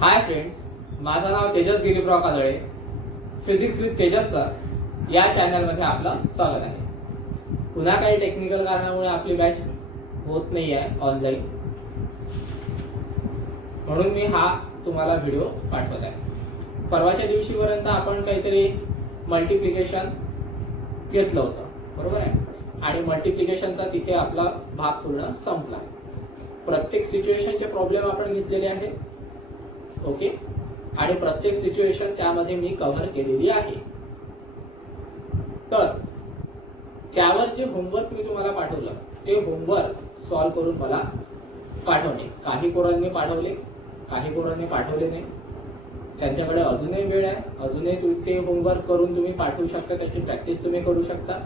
हाय friends, माझं नाव Tejas Giriprav Kajale. Physics with Tejas sir या चॅनलमध्ये आपलं स्वागत आहे. पुन्हा काही टेक्निकल कारणामुळे आपली बॅच होत नाही आहे ऑनलाईन, म्हणून मी हा तुम्हाला व्हिडिओ पाठवत आहे. परवाच्या दिवशीपर्यंत आपण काहीतरी मल्टिप्लिकेशन घेतलं होतं, बरोबर आहे, आणि मल्टिप्लिकेशनचा तिथे आपला भाग पूर्ण संपला. प्रत्येक सिच्युएशनचे प्रॉब्लेम आपण घेतलेले आहेत, ओके, आणि प्रत्येक सिच्युएशन त्यामध्ये मी कव्हर केलेली आहे. तर त्यावर जे होमवर्क मी तुम्हाला पाठवलं ते होमवर्क सॉल्व्ह करून मला पाठवणे. काही पोरांनी पाठवले, काही पोरांनी पाठवले नाही. त्यांच्याकडे अजूनही वेळ आहे, अजूनही ते होमवर्क करून तुम्ही पाठवू शकता, त्याची प्रॅक्टिस तुम्ही करू शकता.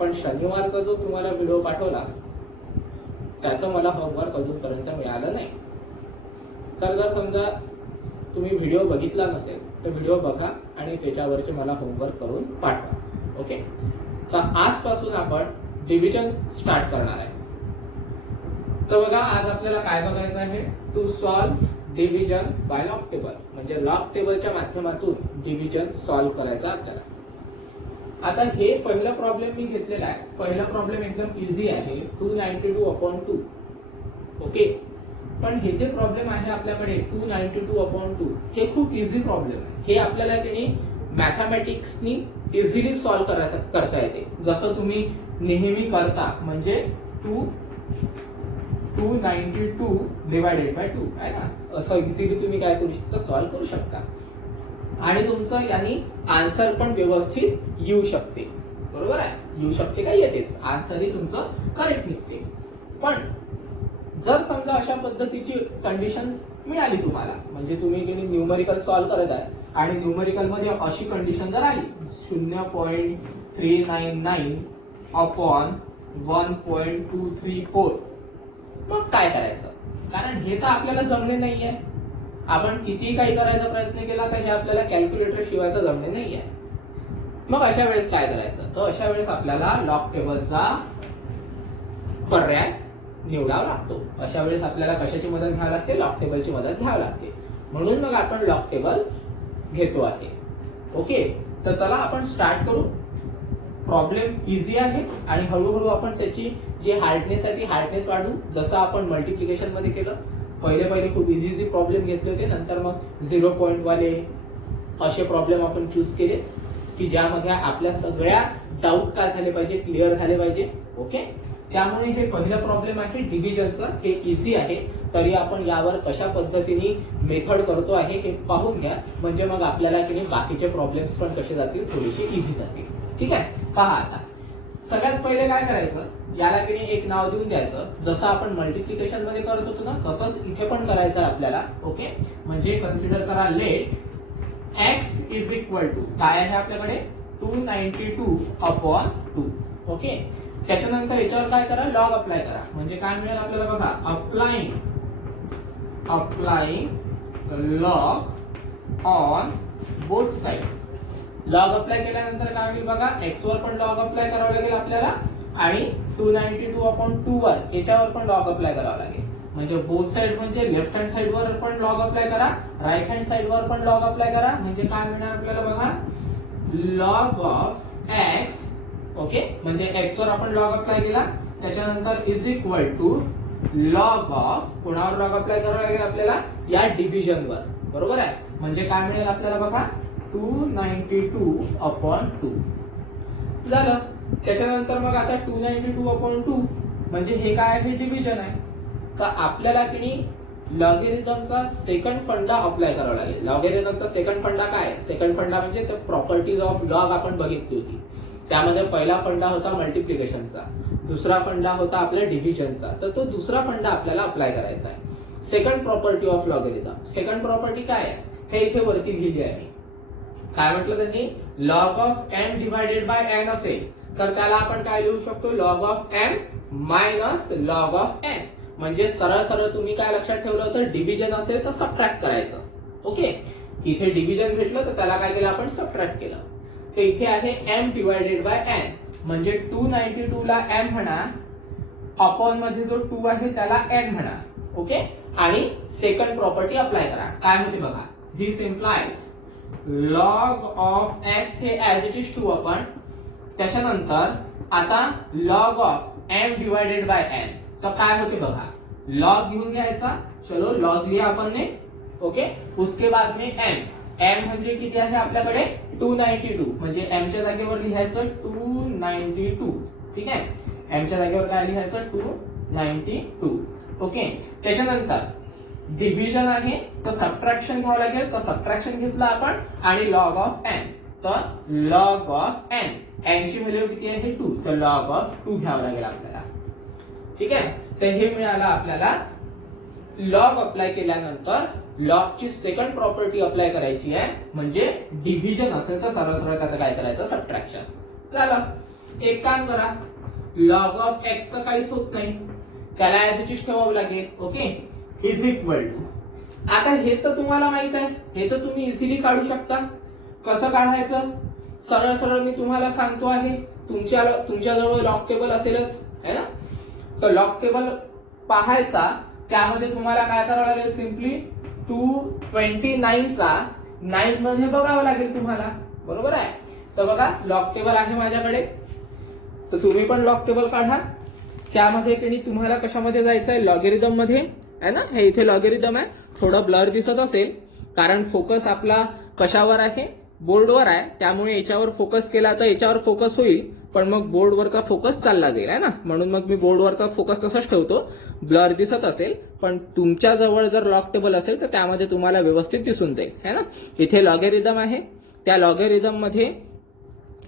पण शनिवारचा जो तुम्हाला व्हिडिओ पाठवला त्याचं मला होमवर्क अजूनपर्यंत मिळालं नाही. तर जर समजा तुम्ही व्हिडिओ बघितला नसेल तर व्हिडिओ बघा आणि त्याच्यावरचे मला होमवर्क करून पाठवा, ओके. तर आजपासून आपण डिव्हिजन स्टार्ट करणार आहे. तर बघा, आज आपल्याला काय बघायचं आहे, to solve division by log table, म्हणजे लॉग टेबलच्या माध्यमातून डिव्हिजन सॉल्व्ह करायचा आपल्याला. आता हे पहिला प्रॉब्लेम मी घेतलेला आहे. पहिला प्रॉब्लेम एकदम इझी आहे, 292/2, ओके. पण हे जे प्रॉब्लेम आहे आपल्याकडे 292/2 हे खूप इझी प्रॉब्लेम आहे. हे आपल्याला की मॅथमॅटिक्सनी इझिली सॉल्व्ह करता येते, जसं तुम्ही नेहमी करता. म्हणजे 292/2 आहे ना, असं इझिली तुम्ही काय करू शकता, सॉल्व्ह करू शकता. आणि तुमचं यानी आन्सर पण व्यवस्थित येऊ शकते, बरोबर आहे. येऊ शकते का, येतेच, आन्सरही तुमचं करेक्ट निघते. पण जर समजा अशा पद्धतीची कंडिशन मिळाली तुम्हाला, म्हणजे तुम्ही न्यूमरिकल सॉल्व्ह करत आहे आणि न्यूमरिकल मध्ये अशी कंडिशन जर आली 0.399/1.234, मग काय करायचं? कारण हे तर आपल्याला जमले नाहीये. आपण कितीही काही करायचा प्रयत्न केला तर हे आपल्याला कॅल्क्युलेटर शिवाय तर जमले नाहीये. मग अशा वेळेस काय करायचं? तर अशा वेळेस आपल्याला लॉग टेबलचा पर्याय निवडावा लागतो. अशा वेळेस आपल्याला कशाची मदत घ्यावी लागते? लॉग टेबलची मदत घ्यावी लागते. म्हणून मग आपण लॉग टेबल घेतो आहे, ओके. तर चला आपण स्टार्ट करू. प्रॉब्लेम इझी आहे आणि हळूहळू आपण त्याची जी हार्डनेस आहे ती हार्डनेस वाढवू, जसं आपण मल्टिप्लिकेशन मध्ये केलं. पहिले खूप इझी प्रॉब्लेम घेतले होते, नंतर मग 0 पॉइंट वाले असे प्रॉब्लेम आपण चूज केले की ज्यामध्ये आपल्या सगळ्या डाऊट काय झाले पाहिजे, क्लिअर झाले पाहिजे, ओके. त्यामुळे हे पहिला प्रॉब्लेम आहे डिव्हिजनचा, हे इझी आहे. तरी आपण यावर कशा पद्धतीने मेथड करतो आहे हे पाहून घ्या, म्हणजे मग आपल्याला की बाकीचे प्रॉब्लेम्स पण कसे जातील, थोडेसे इझी जातील. ठीक आहे, पहा. आता सगळ्यात पहिले काय करायचं, याला की एक नाव देऊन द्यायचं. जसं आपण मल्टिप्लिकेशन मध्ये करत होतो ना, तसंच इथे पण करायचं आहे आपल्याला, ओके. म्हणजे कन्सिडर करा, let x is equal to काय आहे आपल्याकडे, 292/2, ओके. त्याच्यानंतर याच्यावर काय करा, लॉग अप्लाय करा. म्हणजे काय मिळेल आपल्याला बघा, applying log on both side. Log apply केल्यानंतर काय होईल बघा, एक्स वर पण लॉग अप्लाय करावं लागेल आपल्याला आणि 292/2 वर याच्यावर पण लॉग अप्लाय करावं लागेल. म्हणजे बोथ साइड म्हणजे लेफ्ट हँड साइड वर पण लॉग अप्लाय करा, राईट हँड साइड वर पण लॉग अप्लाय करा. म्हणजे काय मिळणार आपल्याला बघा, लॉग ऑफ एक्स, ओके. म्हणजे एक्स वर आपण लॉग अप्लाय केला, त्याच्यानंतर is equal to log of, कोणावर लॉग अप्लाय करावं लागेल आपल्याला, या डिव्हिजन वर, बरोबर आहे. म्हणजे काय मिळेल आपल्याला बघा, 292/2 झालं. त्याच्यानंतर मग आता 292/2 म्हणजे हे काय आहे, डिव्हिजन आहे. तर आपल्याला की लॉगॅरिथमचा सेकंड फंडा अप्लाय करावा लागेल. लॉगॅरिथमचा सेकंड फंडा काय? सेकंड फंडा म्हणजे प्रॉपर्टीज ऑफ लॉग आपण बघितली होती. त्यामध्ये पहिला फंडा होता मल्टिप्लिकेशनचा, दुसरा फंडा होता आपल्या डिव्हिजनचा. तर तो दुसरा फंडा आपल्याला अप्लाय करायचा आहे, second property of logarithm. Second property काय आहे हे इथे वरती लिहिली आहे. काय म्हटलं त्यांनी, log of m divided by n असेल तर त्याला आपण काय लिहू शकतो, log of m minus log of n. म्हणजे सरळ सरळ तुम्ही काय लक्षात ठेवलं होतं, डिव्हिजन असेल तर सबट्रॅक्ट करायचं, ओके. इथे डिव्हिजन भेटलं तर त्याला काय केलं आपण, सबट्रॅक्ट केलं. तर इथे आहे m डिवायडेड बाय n, म्हणजे 292 ला m म्हणा, अपॉन मध्ये जो 2 आहे त्याला n म्हणा, ओके, आणि सेकंड प्रॉपर्टी अप्लाय करा. काय होते बघा, this implies log of x हे ऍज इट इज ठेवू आपण. त्याच्यानंतर आता log of M divided by N. तर काय होते बघा, लॉग घेऊन घ्यायचा. चलो लॉग लिया आपण ने. ओके, उसके बाद में एम. एम म्हणजे किती आहे आपल्याकडे 292. म्हणजे एम च्या जागेवर लिहायचं 292. ठीक आहे, एम च्या जागेवर काय लिहायचं 292. ओके, त्याच्यानंतर डिव्हिजन आहे तर सबट्रॅक्शन घ्यावं लागेल. तर सबट्रॅक्शन घेतलं आपण आणि लॉग ऑफ एन. तर लॉग ऑफ एन, एन ची व्हॅल्यू किती आहे 2. तर लॉग ऑफ 2 घ्यावं लागेल आपल्याला. ठीक आहे, तर हे मिळालं आपल्याला. लॉग अप्लाय केल्यानंतर लॉग ची सेकंड प्रॉपर्टी अप्लाय करायची आहे. म्हणजे डिव्हिजन असेल तर सरळ सरळ त्याचं काय करायचं सबट्रॅक्शन झालं. एक काम करा, लॉग ऑफ एक्स चं काहीच होत नाही, त्याला ऍज इट इज ठेवावं लागेल. Okay, is equal to. आता हे तर तुम्हाला माहित आहे, हे तर तुम्ही इझिली काढू शकता. कसं काढायचं, सरळ सरळ मी तुम्हाला सांगतो आहे. तुमच्याजवळ लॉग टेबल असेलच है ना. तर लॉग टेबल पाहायचा, त्यामध्ये तुम्हाला काय करावं लागेल, सिम्पली 229 चा 9 मध्ये बघावं लागेल तुम्हाला. बरोबर आहे. तर बघा लॉग टेबल आहे माझ्याकडे, तर तुम्ही पण लॉग टेबल काढा. त्यामध्ये की तुम्हाला कशामध्ये जायचं आहे, लॉगेरिदम मध्ये आहे ना. हे इथे लॉगेरिदम आहे, थोडं ब्लर दिसत असेल कारण फोकस आपला कशावर आहे, बोर्डवर आहे. त्यामुळे याच्यावर फोकस केला तर याच्यावर फोकस होईल, पण मग बोर्डवरचा फोकस चालला जाईल है ना. म्हणून मग मी बोर्डवरचा फोकस तसाच ठेवतो. ब्लर दिसत असेल, पण तुमच्या जवळ जर लॉग टेबल असेल तर त्यामध्ये तुम्हाला व्यवस्थित दिसून जाईल है ना. इथे लॉगेरिदम आहे, त्या लॉगेरिदम मध्ये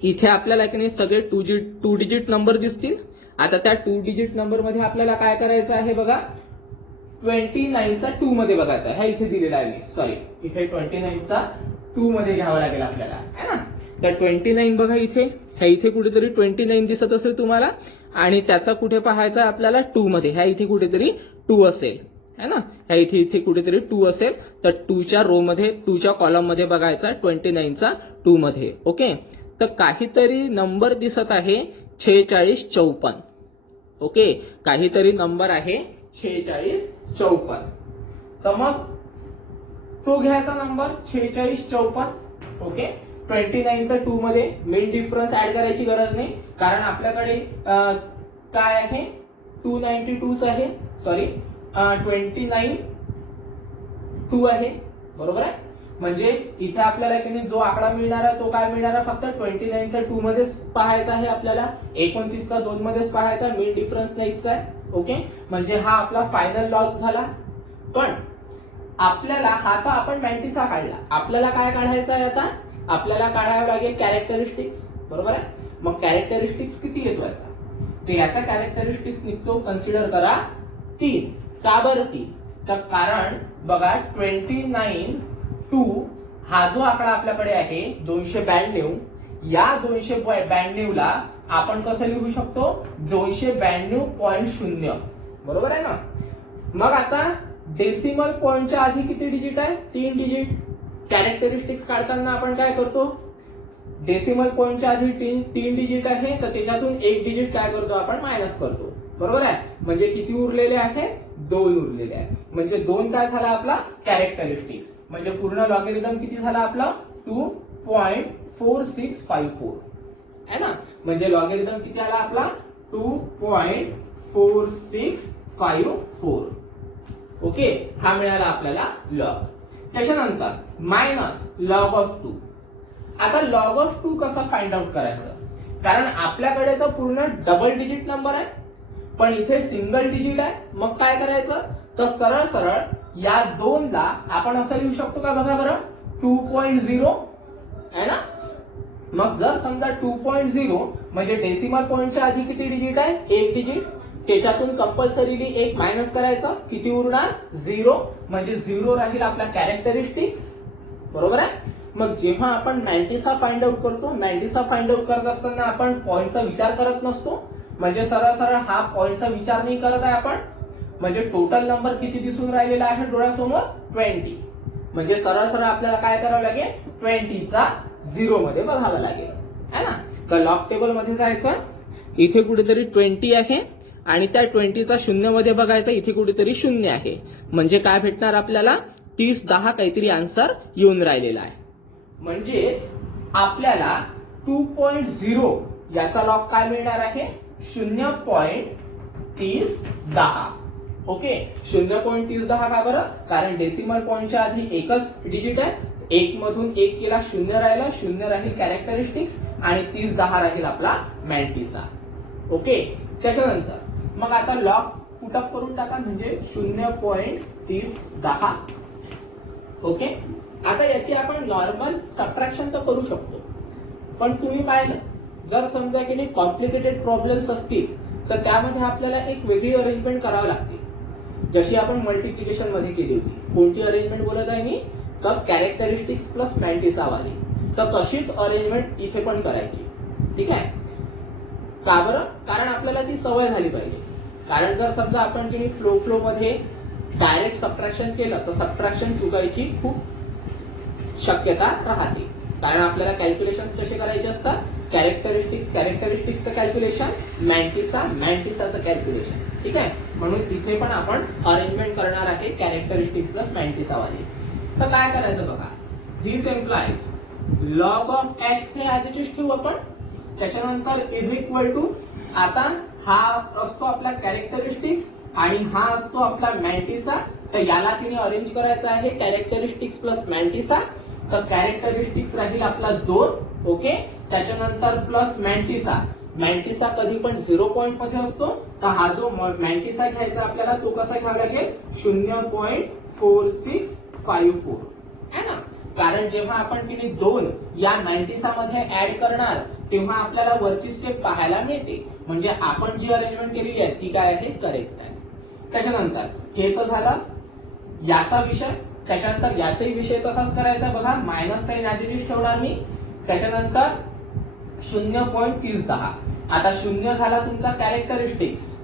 इथे आपल्याला की नाही सगळे 2 डिजिट नंबर दिसतील. आता त्या 2 डिजिट नंबर मध्ये आपल्याला काय करायचं आहे बघा, 29 चा 2 मध्ये बघायचा आहे. हा इथे दिलेला आहे, सॉरी इथे 29 चा 2 मध्ये घ्यावा लागेल आपल्याला है ना. तर 29 बघा इथे, ह्या इथे कुठेतरी 29 दिसत असेल तुम्हाला, आणि त्याचा कुठे पाहायचा आहे आपल्याला 2 मध्ये. ह्या इथे कुठेतरी 2 असेल है ना. ह्या इथे कुठेतरी 2 असेल, तर 2 च्या रो मध्ये 2 च्या कॉलम मध्ये बघायचा 29 चा 2 मध्ये. ओके, तर काहीतरी नंबर दिसत आहे 4654. ओके, काहीतरी नंबर आहे 4654. तर मग तो घ्यायचा नंबर 4654. ओके, 29 चा 2 मध्ये मेन डिफरन्स ऍड करायची गरज नाही, कारण आपल्याकडे काय आहे 292 आहे, सॉरी 29 2 आहे. बरोबर आहे. म्हणजे इथे आपल्याला की नाही जो आकडा मिळणार आहे तो काय मिळणार आहे, फक्त 29 चा 2 मध्येच पाहायचा आहे आपल्याला, 29 चा 2 मध्येच पाहायचा, मेन डिफरन्स नाहीच आहे. ओके, म्हणजे हा आपला फायनल लॉग झाला. पण आपल्याला हा तर आपण 90 चा काढला, आपल्याला काय काढायचं आहे आता, आपल्याला काढावं लागेल कॅरेक्टरिस्टिक्स. बरोबर आहे. मग कॅरेक्टरिस्टिक्स किती येतो याचा, तर याचा कॅरेक्टरिस्टिक्स निघतो, कन्सिडर करा 3. का बरं 3, तर कारण बघा 29 2 हा जो आकडा आपल्याकडे आहे 292, या 292 ला आपण कसं लिहू शकतो, 292.0. बरोबर आहे ना. मग आता डेसिमल पॉइंटच्या आधी किती डिजिट आहे, 3 डिजिट. कॅरेक्टरिस्टिक्स काढताना आपण काय करतो, डेसिमल पॉइंटच्या आधी 3 डिजिट आहे, तर त्याच्यातून 1 डिजिट काय करतो आपण, मायनस करतो. बरोबर आहे. म्हणजे किती उरलेले आहे, 2 उरलेले आहे. म्हणजे 2 काय झाला आपला कॅरेक्टरिस्टिक्स. म्हणजे पूर्ण लॉगरिदम किती झाला आपला 2.4654 है ना. म्हणजे लॉगरिदम किती आला आपला 2.4654. ओके, हा मिळाला आपल्याला लॉग. त्याच्यानंतर मायनस लॉग ऑफ 2. आता लॉग ऑफ 2 कसं फाइंड आउट करायचं, कारण आपल्याकडे तर पूर्ण डबल डिजिट नंबर आहे, पण इथे सिंगल डिजिट आहे. मग काय करायचं, तर सरळ सरळ या 2 ला आपण असं लिहू शकतो का, बघा बरं 2.0 है ना. मग जर समजा 2.0 म्हणजे डेसिमल पॉइंटच्या आधी किती डिजिट आहे, 1 डिजिट. त्याच्यातून कंपल्सरीली 1 मायनस करायचं, किती उरणार 0. म्हणजे 0 राहील आपला कॅरेक्टरिस्टिक्स. बरोबर आहे. मग जेव्हा आपण 90 चा फाइंड आउट करतो, 90 चा फाइंड आउट करत असताना आपण पॉइंटचा विचार करत नसतो. म्हणजे सरळ सरळ हा पॉइंटचा विचार नाही करत आहे आपण. म्हणजे टोटल नंबर किती दिसून राहिलेला आहे डोळ्यासमोर 20. म्हणजे सरळ सरळ आपल्याला काय करावं लागेल, 20 चा 0 मध्ये बघावं लागेल है ना. तर लॉग टेबल मध्ये जायचं, इथे कुठेतरी 20 आहे आणि त्या 20चा 0 मध्ये बघायचा, इथे कुठेतरी 0 आहे. म्हणजे काय भेटणार आपल्याला 30 10 काहीतरी आन्सर येऊन राहिलेला आहे. म्हणजेच आपल्याला 2.0 याचा लॉग काय मिळणार आहे 0.3010. ओके 0.3010 का बरं, कारण डेसिमल पॉइंटच्या आधी एकच डिजिट आहे. 1 मधून 1 केला 0 राहिला, 0 राहील कॅरेक्टरिस्टिक्स आणि 3010 राहील आपला मॅन्टिसा. ओके त्याच्यानंतर मग आता लॉग पुटअप करून टाका, म्हणजे 0.3010. ओके आता याची आपण नॉर्मल सबट्रॅक्शन तर करू शकतो, पण तुम्ही पाहिलं जर समजा की नाही कॉम्प्लिकेटेड प्रॉब्लेम्स असतील तर त्यामध्ये आपल्याला एक वेगळी अरेंजमेंट करावी लागते, जशी आपण मल्टिप्लिकेशन मध्ये केली होती. कोणती अरेंजमेंट बोलत आहे मी, तर कॅरेक्टरिस्टिक्स प्लस मॅन्टिसा वाली. तर तशीच अरेंजमेंट इथे पण करायची. ठीक आहे का बरं, कारण आपल्याला ती सवय झाली पाहिजे. कारण जर समजा आपण की फ्लो मध्ये डायरेक्ट सबट्रॅक्शन केलं तर सबट्रॅक्शन चुकायची खूप शक्यता राहते. कारण आपल्याला कॅल्क्युलेशन कसे करायचे असतात, कॅरेक्टरिस्टिक्सचं कॅल्क्युलेशन, मॅन्टिसाचं कॅल्क्युलेशन. ठीक आहे, म्हणून इथे पण आपण अरेंजमेंट करणार आहे कॅरेक्टरिस्टिक्स प्लस मॅन्टिसा वाली. तर काय करायचं बघा, this implies log of x हे ऍज इट इज ठेवू आपण. त्याच्यानंतर इज इक्वल टू, आता हा असतो आपला कॅरेक्टरिस्टिक्स आणि हा असतो आपला मॅन्टिसा. तर याला तिने अरेंज करायचं आहे कॅरेक्टरिस्टिक्स प्लस मॅन्टिसा. तर कॅरेक्टरिस्टिक्स राहील आपला 2. ओके त्याच्यानंतर प्लस मॅन्टिसा कधी पण 0 पॉइंट मध्ये असतो. तर हा जो मॅन्टिसा घ्यायचा आपल्याला तो कसा घ्यावा लागेल 0.4654 है ना. कारण जेव्हा आपण तिने 2 या मॅन्टिसा मध्ये ऍड करणार तेव्हा आपल्याला वरची स्टेप पाहायला मिळते. म्हणजे आपण जी अरेंजमेंट केलेली आहे ती काय आहे, करेक्ट आहे. त्याच्यानंतर हे तर झालं याचा विषय. त्याच्यानंतर याचाही विषय तसाच करायचा बघा, minus sign as it is ठेवणार मी. त्याच्यानंतर 0.3010. आता 0 झाला तुमचा कॅरेक्टरिस्टिक्स,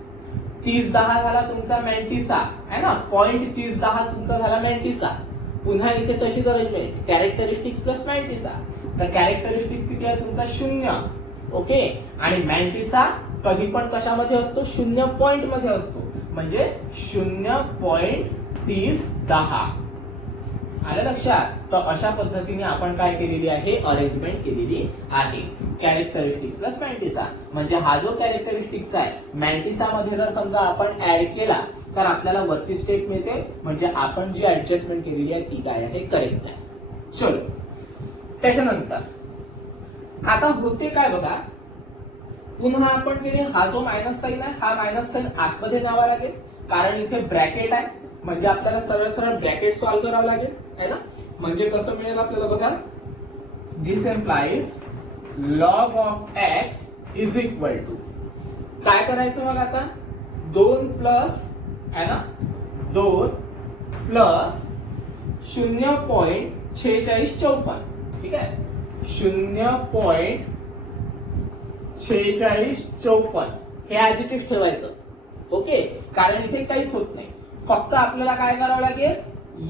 3010 झाला तुमचा मॅन्टिसा है ना, 0.3010 तुमचा झाला मॅन्टिसा. पुन्हा इथे तशीच अरेंजमेंट कॅरेक्टरिस्टिक्स प्लस मॅन्टिसा. तर कॅरेक्टरिस्टिक्स किती आहे तुमचा 0. ओके आणि मॅन्टिसा कधी पण कशामध्ये असतो 0 पॉइंट मध्ये असतो, म्हणजे 0.3010. आलं लक्षात. तर अशा पद्धतीने आपण काय केलेली आहे, अरेंजमेंट केलेली आहे कॅरेक्टरिस्टिक्स प्लस मॅन्टिसा. म्हणजे हा जो कॅरेक्टरिस्टिक्स आहे मॅन्टिसा मध्ये जर समजा आपण ऍड केला तर आपल्याला वरती स्टेप मिळते. म्हणजे आपण जी ऍडजस्टमेंट केलेली आहे ती काय आहे, करेक्ट आहे. चलो त्याच्यानंतर आता होते काय बघा, पुन्हा आपण हा जो मायनस साइन आहे हा मायनस साइन आतमध्ये न्यावा लागेल, कारण इथे ब्रॅकेट आहे. म्हणजे आपल्याला सरळ सरळ ब्रॅकेट सॉल्व्ह करावं लागेल है ना. म्हणजे कसं मिळेल आपल्याला बघा, this implies log of x is equal to, काय करायचं मग आता 2 प्लस है ना, 2 प्लस 0.4654. ठीक आहे 0.4654 हे ऍज इट इज ठेवायचं. ओके कारण इथे काहीच होत नाही. फक्त आपल्याला काय करावं लागेल,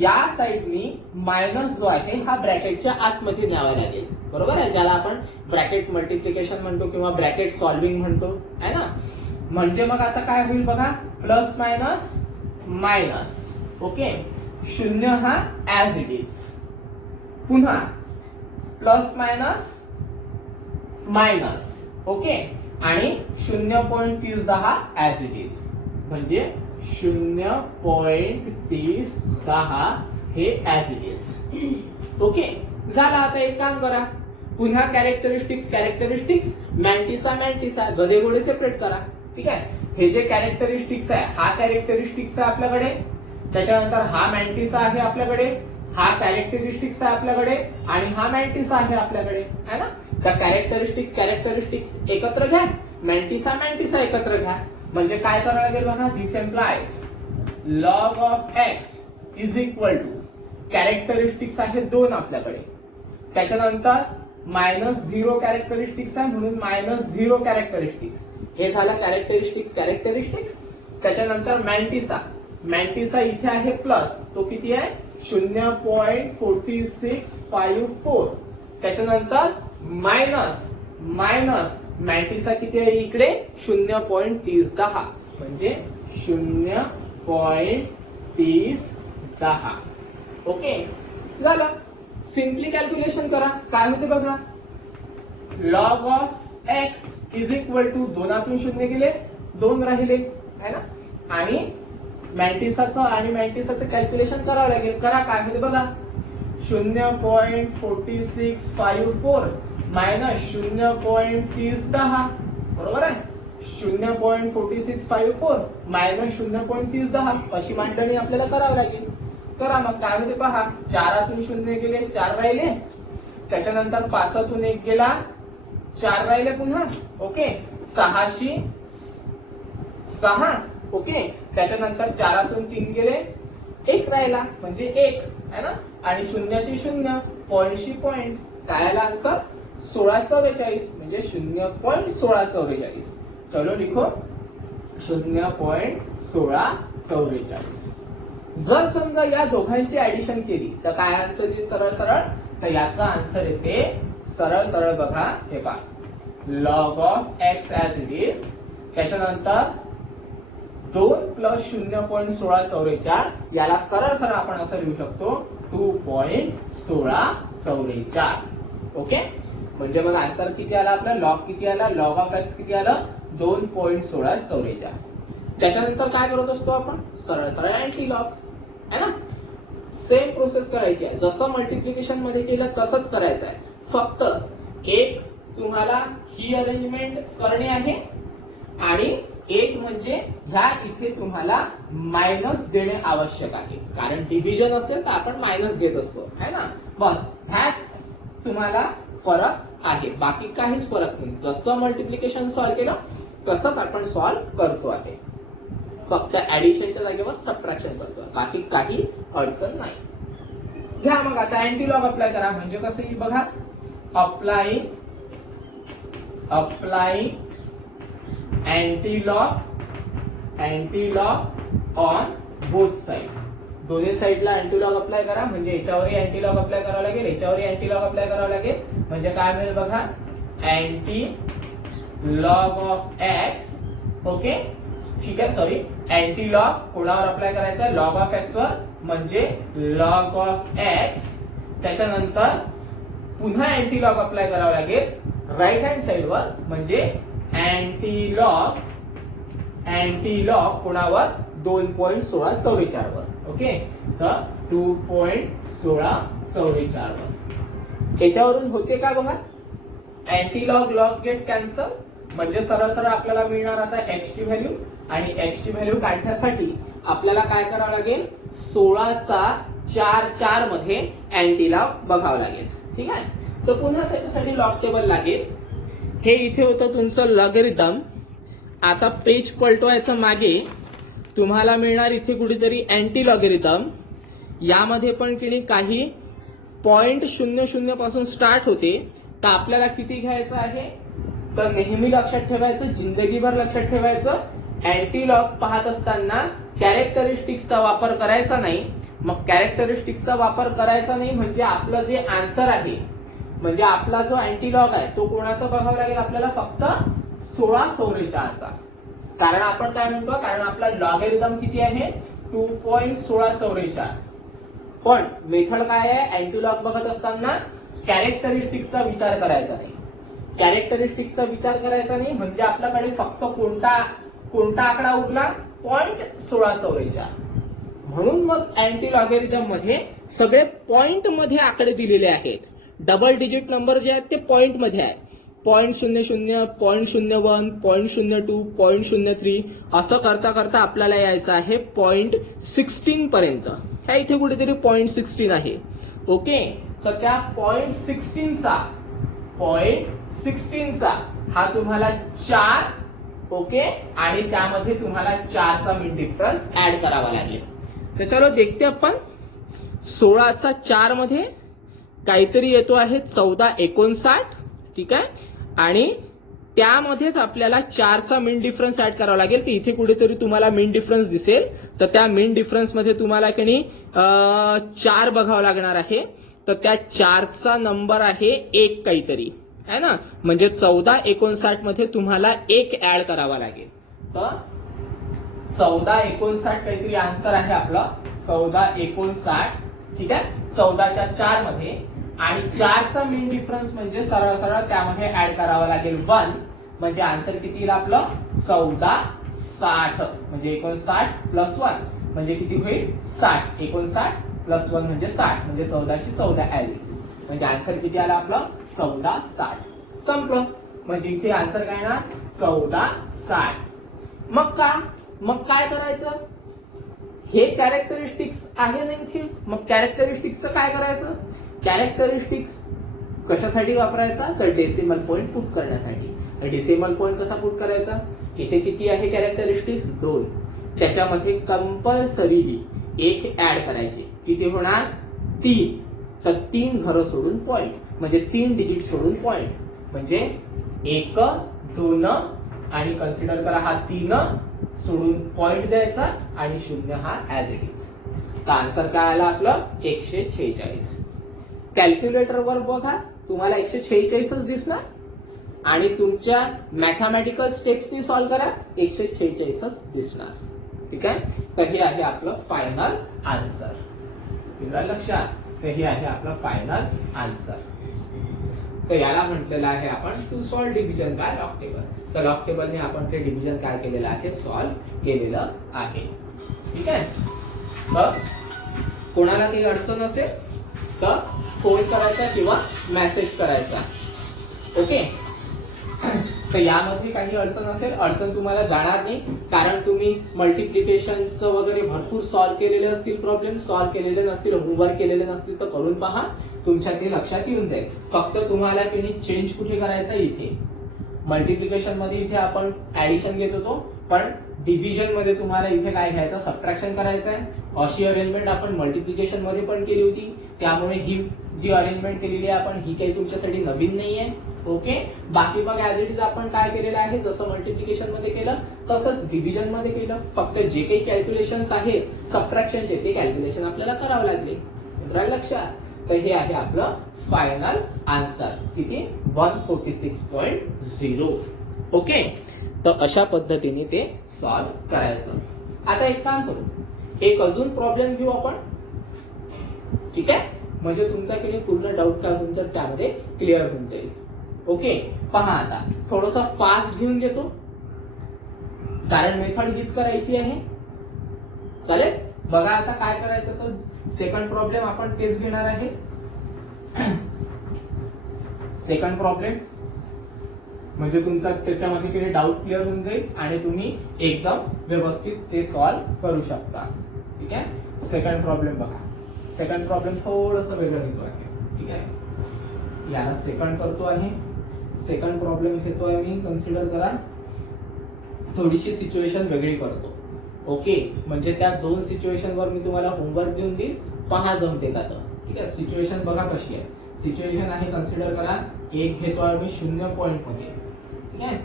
या साइडनी मायनस जो आहे हा ब्रॅकेटच्या आतमध्ये न्यावा लागेल. बरोबर आहे, ज्याला आपण ब्रॅकेट मल्टिप्लिकेशन म्हणतो किंवा ब्रॅकेट सॉल्विंग म्हणतो है ना. म्हणजे मग आता काय होईल बघा, प्लस मायनस मायनस. ओके 0 हा ऍज इट इज, पुन्हा प्लस मायनस मायनस. ओके आणि 0.3010 ऍज इट इज, म्हणजे 0.3010 हे ऍज इट इज. ओके झाला. आता एक काम करा, पुन्हा कॅरेक्टरिस्टिक्स मॅन्टिसा गधे गोडे सेपरेट करा. ठीक आहे, हे जे कॅरेक्टरिस्टिक्स आहे हा कॅरेक्टरिस्टिक्स आहे आपल्याकडे, त्याच्यानंतर हा मॅन्टिसा आहे आपल्याकडे, हा कॅरेक्टरिस्टिक्स आहे आपल्याकडे आणि हा मॅन्टिसा आहे आपल्याकडे है ना. तर कॅरेक्टरिस्टिक्स एकत्र घ्या, मॅन्टिसा एकत्र घ्या. म्हणजे काय करावं लागेल बघा, this implies log of x is equal to, characteristics आहे 2 आपल्याकडे, त्याच्यानंतर -0 कॅरेक्टरिस्टिक्स आहे म्हणून -0 कॅरेक्टरिस्टिक्स. हे झालं कॅरेक्टरिस्टिक्स. त्याच्यानंतर मॅन्टिसा इथे आहे प्लस, तो किती आहे 0.4654. त्याच्यानंतर मायनस मॅन्टिसा किती आहे इकडे 0.3010. म्हणजे 0.3010. ओके, झालं. सिम्पली कॅल्क्युलेशन करा. काय होते बघा, log of x is equal to 2 शून्य गेले 2 राहिले है ना, आणि मॅन्टिसाचं कॅल्क्युलेशन करावं लागेल. करा. काय होते बघा, 0.4654 मायनस 0.3010. बरोबर आहे, 0.4654 मायनस 0.3010 अशी मांडणी आपल्याला करावी लागेल. करा. मग काय होते पहा, 4 शून्य गेले 4 राहिले, त्याच्यानंतर 5 1 गेला 4 राहिले पुन्हा. ओके, 6 6. ओके, त्याच्यानंतर 4 3 गेले 1 राहिला म्हणजे 1 है ना, आणि 0 0 पॉइंटशी पॉइंट. काय आला आन्सर, 1644 म्हणजे 0.1644. चलो लिखो 0.1644. जर समजा या दोघांची ऍडिशन केली तर काय आन्सर येईल सरळ सरळ, तर याचा आन्सर येते सरळ सरळ बघा, हे पहा, log of x as it is, त्याच्यानंतर 2 प्लस 0.1644, याला सरळ सरळ आपण असं लिहू शकतो 2.1644. ओके, म्हणजे मग आन्सर किती आला आपला, लॉग किती आला, लॉग ऑफ एक्स किती आलं, 2.1644. त्याच्यानंतर काय करत असतो आपण, सरळ सरळ अँटी लॉग है ना. सेम प्रोसेस करायची आहे, जसं मल्टिप्लिकेशन मध्ये केलं तसंच करायचं आहे. फक्त एक तुम्हाला ही अरेंजमेंट करणे आहे, आणि एक म्हणजे ह्या इथे तुम्हाला मायनस देणे आवश्यक आहे, कारण डिव्हिजन असेल तर आपण मायनस घेत असतो है ना. बस ह्याच तुम्हाला फरक आहे, बाकी काहीच फरक नाही. जसं मल्टिप्लिकेशन सॉल्व्ह केलं तसंच आपण सॉल्व्ह करतो आहे, फक्त ऍडिशनच्या जागेवर सबट्रॅक्शन करतो, बाकी काही अडचण नाही. घ्या मग आता अँटीलॉग अप्लाय करा. म्हणजे कसं येईल बघा, अप्लाइंग अँटीलॉग ऑन बोथ साइड. दोन्ही साइडला अँटीलॉग अप्लाय करा. म्हणजे याच्यावरही अँटीलॉग अप्लाय करावं लागेल, याच्यावरही अँटीलॉग अप्लाय करावं लागेल. म्हणजे काय मिळेल बघा, अँटीलॉग ऑफ एक्स. ओके, ठीक आहे, सॉरी, अँटीलॉग कोणावर अप्लाय करायचा, लॉग ऑफ एक्स वर, म्हणजे लॉग ऑफ एक्स. त्याच्यानंतर पुन्हा अँटीलॉग अप्लाय करावं लागेल राईट हँड साइड वर, म्हणजे अँटीलॉग कोणावर, 2.1644 वर. ओके, तर 2.1644 वर. याच्यावरून होते का बघा, अँटीलॉग लॉग गेट कॅन्सल, म्हणजे सरळ सरळ आपल्याला मिळणार आता एक्स ची व्हॅल्यू, आणि एक्स ची व्हॅल्यू काढण्यासाठी आपल्याला काय करावं लागेल, 16चा 4 मध्ये अँटीलॉग बघावं लागेल. ठीक आहे, तर पुन्हा त्याच्यासाठी लॉग टेबल लागेल. हे इथे होतं तुमचं लॉगरिथम. आता पेज पलटवायचं मागे तुम्हाला मिळणार इथे कुठेतरी अँटी लॉगरिथम. यामध्ये पण की काही 0.00 पासून स्टार्ट होते. तर आपल्याला किती घ्यायचं आहे, तर नेहमी लक्षात ठेवायचं, जिंदगीभर लक्षात ठेवायचं, अँटीलॉग पाहत असताना कॅरेक्टरिस्टिक्सचा वापर करायचा नाही. मग कॅरेक्टरिस्टिक्सचा वापर करायचा नाही म्हणजे आपलं जे आन्सर आहे, म्हणजे आपला जो अँटीलॉग आहे तो कोणाचा बघावा लागेल आपल्याला, फक्त 1644चा. कारण आपण काय म्हणतो, कारण आपला लॉगरिथम किती आहे, 2.1644. पण मेथड काय आहे, अँटीलॉग बघत असताना कॅरेक्टरिस्टिक्सचा विचार करायचा नाही. कॅरेक्टरिस्टिक्सचा विचार करायचा नाही म्हणजे आपल्याकडे फक्त कोणता आकडा उरला, 0.1644. म्हणून मग अँटी लॉगरिथम मध्ये सगळे पॉइंट मध्ये आकडे दिलेले आहेत. डबल डिजिट नंबर जे आहेत ते पॉइंट मध्ये आहे. 0.00, 0.01, 0.02, 0.03 असं करता करता आपल्याला यायचं आहे 0.16 पर्यंत. ह्या इथे कुठेतरी 0.16 आहे. ओके, तर त्या 0.16चा हा तुम्हाला 4. ओके, आणि त्यामध्ये तुम्हाला 4चा मिन डिफरन्स ऍड करावा लागेल. तर चलो देखते आपण. 16चा 4 मध्ये काहीतरी येतो आहे 1459. ठीक आहे, आणि त्यामध्येच आपल्याला 4चा मिन डिफरन्स ऍड करावा लागेल. तर इथे कुठेतरी तुम्हाला मिन डिफरन्स दिसेल. तर त्या मिन डिफरन्स मध्ये तुम्हाला की नाही 4 बघावं लागणार आहे. तर त्या 4चा नंबर आहे 1 काहीतरी है ना, म्हणजे 1459 मध्ये तुम्हाला 1 ऍड करावा लागेल. तर 1459 काहीतरी आन्सर आहे आपलं 1459. ठीक आहे, 14च्या 4 मध्ये आणि 4चा मेन डिफरन्स म्हणजे सरळ सरळ त्यामध्ये ऍड करावा लागेल 1, म्हणजे आन्सर किती येईल आपलं 1460. म्हणजे 59 प्लस 1 म्हणजे किती होईल 60. 59 प्लस 1 म्हणजे 60, म्हणजे 1414 ऍड येईल. म्हणजे आन्सर किती आला आपलं 1460. संपलं. म्हणजे इथे आन्सर काय ना 1460. मग काय करायचं, हे कॅरेक्टरिस्टिक्स आहे ना इथे. मग कॅरेक्टरिस्टिक्सचं काय करायचं, कॅरेक्टरिस्टिक्स कशासाठी वापरायचा तर डेसिमल पॉइंट पुट करण्यासाठी. डेसिमल पॉइंट कसा पुट करायचा, इथे किती आहे कॅरेक्टरिस्टिक्स 2, त्याच्यामध्ये कंपल्सरीली एक ऍड करायचे. किती होणार 3, तर 3 घरं सोडून पॉइंट, म्हणजे 3 डिजिट सोडून पॉइंट, म्हणजे 1 2 आणि कन्सिडर करा हा 3 सोडून पॉइंट द्यायचा आणि 0 हा ऍज इट इज. तर आन्सर काय आला आपलं 146. कॅल्क्युलेटर वर बघा तुम्हाला 146च दिसणार आणि तुमच्या मॅथमॅटिकल स्टेप्सनी सॉल्व्ह करा 146च दिसणार. ठीक आहे, तर हे आहे आपलं फायनल आन्सर. लक्षात, तर हे आहे आपलं फायनल आन्सर. तर याला म्हटलेलं आहे आपण to solve division by log table. तर लॉग टेबलने आपण ते डिव्हिजन काय केलेलं आहे सॉल्व केलेलं आहे. ठीक आहे, तर कोणाला काही अडचण असेल तर फोन करायचा किंवा मेसेज करायचा. ओके, तर यामध्ये काही अडचण असेल, अडचण तुम्हाला जाणार नाही, कारण तुम्ही मल्टिप्लिकेशनचं वगैरे भरपूर सॉल्व्ह केलेले असतील, प्रॉब्लेम सॉल्व्ह केलेले नसतील, होमवर्क केलेले नसतील तर करून पहा, तुमच्या ते लक्षात येऊन जाईल. फक्त तुम्हाला की चेंज कुठे करायचा इथे मल्टिप्लिकेशन मध्ये इथे आपण ऍडिशन घेत होतो, पण डिव्हिजन मध्ये तुम्हाला इथे काय घ्यायचं सबट्रॅक्शन करायचं आहे. अशी अरेंजमेंट आपण मल्टिप्लिकेशन मध्ये पण केली होती, त्यामुळे ही जी अरेंजमेंट केलेली आहे आपण ही काही तुमच्यासाठी नवीन नाहीये. ओके, बाकी मग ऍज इट इज आपण काय केलेलं आहे जसं मल्टिप्लिकेशन मध्ये केलं तसंच डिव्हिजन मध्ये केलं. फक्त जे काही कॅल्क्युलेशन्स आहेत सबट्रॅक्शनचे ते कॅल्क्युलेशन आपल्याला करावं लागले. लक्षात, तर हे आहे आपलं फायनल आन्सर किती 146.0. ओके, तर अशा पद्धतीने ते सॉल्व्ह करायचं. आता एक काम करू, एक अजून प्रॉब्लेम घेऊ आपण. ठीक आहे, म्हणजे तुमचा की पूर्ण डाऊट काय होऊन जाईल त्यामध्ये क्लिअर होऊन जाईल. ओके, पहा आता थोडस फास्ट घेऊन घेतो कारण मेथड हीच करायची आहे. चालेल, बघा आता काय करायचं तर सेकंड प्रॉब्लेम आपण तेच घेणार आहे. सेकंड प्रॉब्लेम म्हणजे तुमचा त्याच्यामध्ये काही डाऊट क्लिअर होऊन जाईल आणि तुम्ही एकदम व्यवस्थित ते सॉल्व्ह करू शकता. ठीक आहे, सेकंड प्रॉब्लेम बघा. सेकंड प्रॉब्लेम थोडस वेगळं घेतो आहे. ठीक आहे, याला सेकंड करतो आहे. सेकंड प्रॉब्लेम घेतो आहे मी, कन्सिडर करा थोडीशी सिच्युएशन वेगळी करतो. ओके, म्हणजे त्या 2 सिच्युएशन वर मी तुम्हाला होमवर्क देऊन देईल, पहा जमते का तर. ठीक आहे, सिच्युएशन बघा कशी आहे. सिच्युएशन आहे कन्सिडर करा, एक घेतो आहे मी 0 पॉइंट मध्ये. ठीक आहे,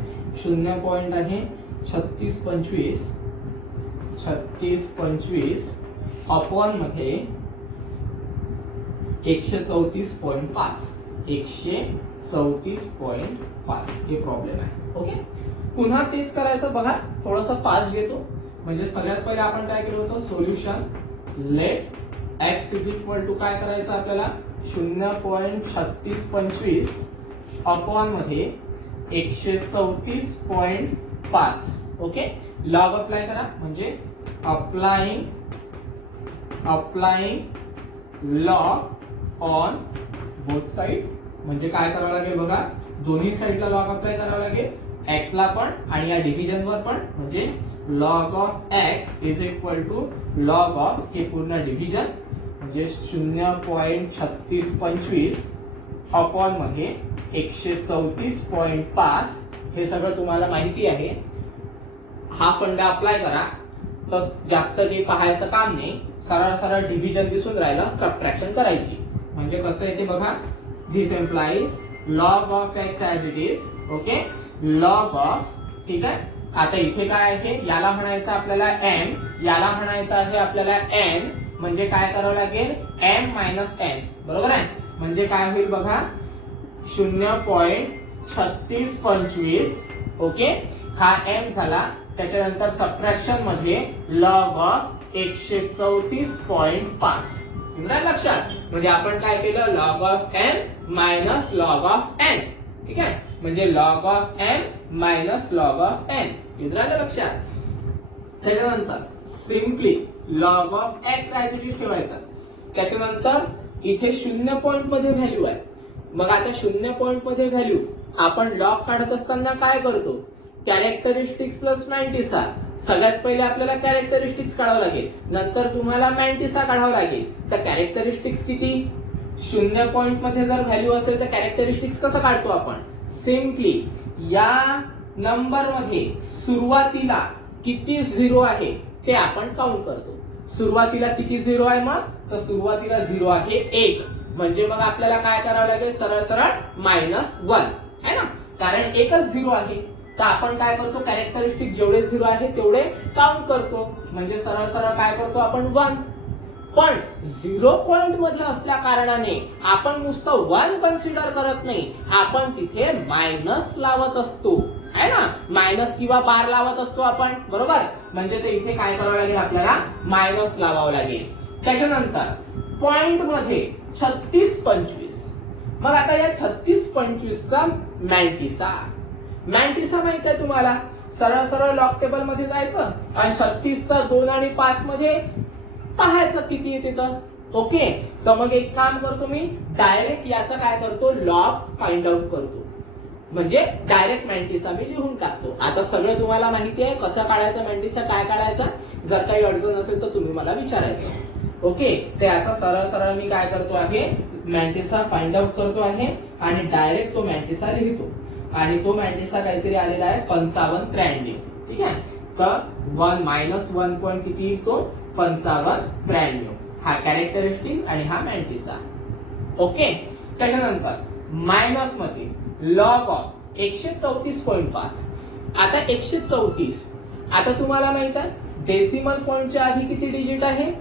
0 पॉइंट आहे 3625 अपॉन मध्ये 134.5 134.5 हे प्रॉब्लेम आहे. ओके, पुन्हा तेच करायचं बघा, थोडस फास्ट घेतो. म्हणजे सगळ्यात पहिले आपण काय केलं होतं solution let x is equal to काय करायचं आपल्याला 0.3625 अपॉन मध्ये 134.5. ओके, लॉग अप्लाय करा म्हणजे applying log on both side. म्हणजे काय करावं लागेल बघा, दोन्ही साइडला लॉग अप्लाय करावं लागेल, x ला पण आणि या डिव्हिजन वर पण. म्हणजे log of x is equal to log of हे पूर्ण डिव्हिजन म्हणजे 0.3625 अपॉन मध्ये 134.5. हे सगळं तुम्हाला माहिती आहे. हा फंडा अप्लाय करा तर जास्त काही पाहायचं काम नाही, सरळ सरळ डिव्हिजन दिसून राहिलं, सबट्रॅक्शन करायची. म्हणजे कसं येते बघा, this implies log of x as it is. Okay, log of. ठीक आहे, आता इथे काय आहे, याला म्हणायचं आपल्याला m, याला म्हणायचं आहे आपल्याला n. म्हणजे काय करावं लागेल m मायनस n. बरोबर आहे, म्हणजे काय होईल बघा 0.3625. ओके, हा m झाला त्याच्यानंतर सबट्रॅक्शन मध्ये लॉग ऑफ 134.5. लक्षात, म्हणजे आपण काय केलं, log of n minus log of n. ठीक आहे, म्हणजे log of n minus log of n. इथं लक्षात. त्याच्यानंतर simply log of x as ठेवायचा. त्याच्यानंतर इथे 0 पॉइंट मध्ये व्हॅल्यू आहे. मग आता 0 पॉइंट मध्ये व्हॅल्यू आपण लॉग काढत असताना काय करतो, कॅरेक्टरिस्टिक्स प्लस मॅन्टिसा. सगळ्यात पहिले आपल्याला कॅरेक्टरिस्टिक्स काढावं लागेल, नंतर तुम्हाला मॅन्टिसा काढावं लागेल. तर कॅरेक्टरिस्टिक्स किती, 0 पॉइंट मध्ये जर व्हॅल्यू असेल तर कॅरेक्टरिस्टिक्स कसं काढतो आपण, सिम्पली या नंबर मध्ये सुरुवातीला किती झिरो आहे ते आपण काउंट करतो. सुरुवातीला किती झिरो आहे, मग तर सुरुवातीला झिरो आहे 1. म्हणजे मग आपल्याला काय करावं लागेल, सरळ सरळ -1 आहे ना, कारण एकच झिरो आहे. तर आपण काय करतो, कॅरेक्टरिस्टिक जेवढे झिरो आहे तेवढे काउंट करतो. म्हणजे सरळ सरळ काय करतो आपण 1. पण 0 पॉइंट मधला असल्या कारणाने आपण नुसतं 1 कन्सिडर करत नाही, आपण तिथे मायनस लावत असतो, आहे ना, मायनस किंवा बार लावत असतो आपण, बरोबर. म्हणजे ते इथे काय करावं लागेल, आपल्याला मायनस लावावं लागेल. त्याच्यानंतर पॉइंट मध्ये 36-25. मग आता या 36-25 चा मॅन्टिसा. मॅन्टिसा माहित आहे तुम्हाला, सरळ सरळ लॉग टेबल मध्ये जायचं आणि 36 चा 2 आणि 5 मध्ये पाहायचं किती येते तर. ओके, तर मग एक काम करतो मी, डायरेक्ट याचं काय करतो, लॉग फाइंड आउट करतो. म्हणजे डायरेक्ट मॅन्टिसा मी लिहून टाकतो. आता सगळं तुम्हाला माहिती आहे कसं काढायचं मॅन्टिसा, काय काढायचा. जर काही अडचण असेल तर तुम्ही मला विचारायचं. ओके, तर याचा सरळ सरळ मी काय करतो आहे, मॅन्टिसा फाइंड आउट करतो आहे आणि डायरेक्ट तो मॅन्टिसा लिहितो. आणि तो मॅन्टिसा काहीतरी आलेला आहे 55-93. ठीक आहे, तर 1 पॉइंट किती येतो, 55-93. हा कॅरेक्टरिस्टिक आणि हा मॅन्टिसा. ओके, त्याच्यानंतर मायनस मध्ये लॉग ऑफ 134.5. आता 134, आता तुम्हाला माहित आहे डेसिमल पॉइंटच्या आधी किती डिजिट आहे,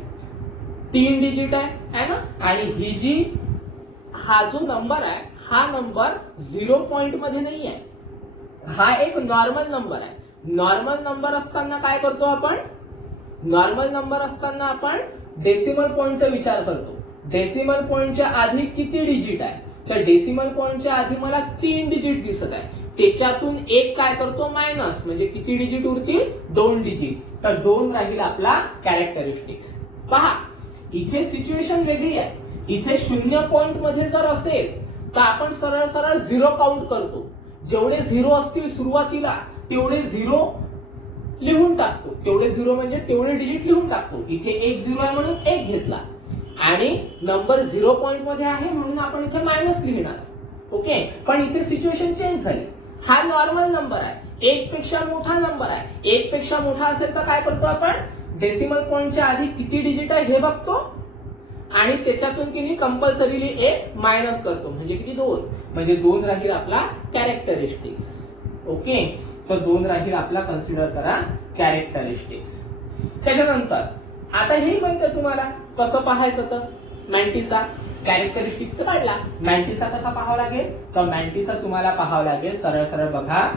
3 डिजिट आहे ना. आणि ही जी हा जो नंबर आहे, हा नंबर 0 पॉइंट मध्ये नाही आहे, हा एक नॉर्मल नंबर आहे. नॉर्मल नंबर असताना काय करतो आपण, नॉर्मल नंबर असताना आपण डेसिमल पॉइंटचा विचार करतो. डेसिमल पॉइंटच्या आधी किती डिजिट आहे, तर डेसिमल पॉइंटच्या आधी मला 3 डिजिट दिसत आहे. त्याच्यातून एक काय करतो, मायनस, म्हणजे किती डिजिट उरतील, 2 डिजिट. तर 2 राहील आपला कॅरेक्टरिस्टिक्स. पहा इथे सिच्युएशन वेगळी आहे. इथे 0 पॉइंट मध्ये जर असेल तर आपण सरळ सरळ 0 काउंट करतो. जेवढे 0 असतील सुरुवातीला तेवढे 0 लिहून टाकतो. तेवढे 0 म्हणजे तेवढे डिजिट लिहून टाकतो. इथे 1 0 आहे म्हणून 1 घेतला आणि नंबर 0 पॉइंट मध्ये आहे म्हणून आपण इथे मायनस लिहिणार. ओके, पण इथे सिच्युएशन चेंज झाली. हा नॉर्मल नंबर आहे, 1 पेक्षा मोठा नंबर आहे. 1 पेक्षा मोठा असेल तर काय करतो आपण, डेसिमल पॉइंटच्या आधी किती डिजिट आहे हे बघतो आणि त्याच्यातून किती कंपल्सरीली 1 मायनस करतो. म्हणजे किती, 2. म्हणजे 2 राहील आपला कॅरेक्टरिस्टिक्स. ओके, तर 2 राहील आपला, कन्सिडर करा कॅरेक्टरिस्टिक्स. त्याच्यानंतर आता हे माहित आहे तुम्हाला कसं पाहायचं, तर मॅन्टिसा कॅरेक्टरिस्टिक्स तर काढला, मॅन्टिसा कसा पाहावा लागेल, तर मॅन्टिसा तुम्हाला पाहावं लागेल सरळ सरळ बघा.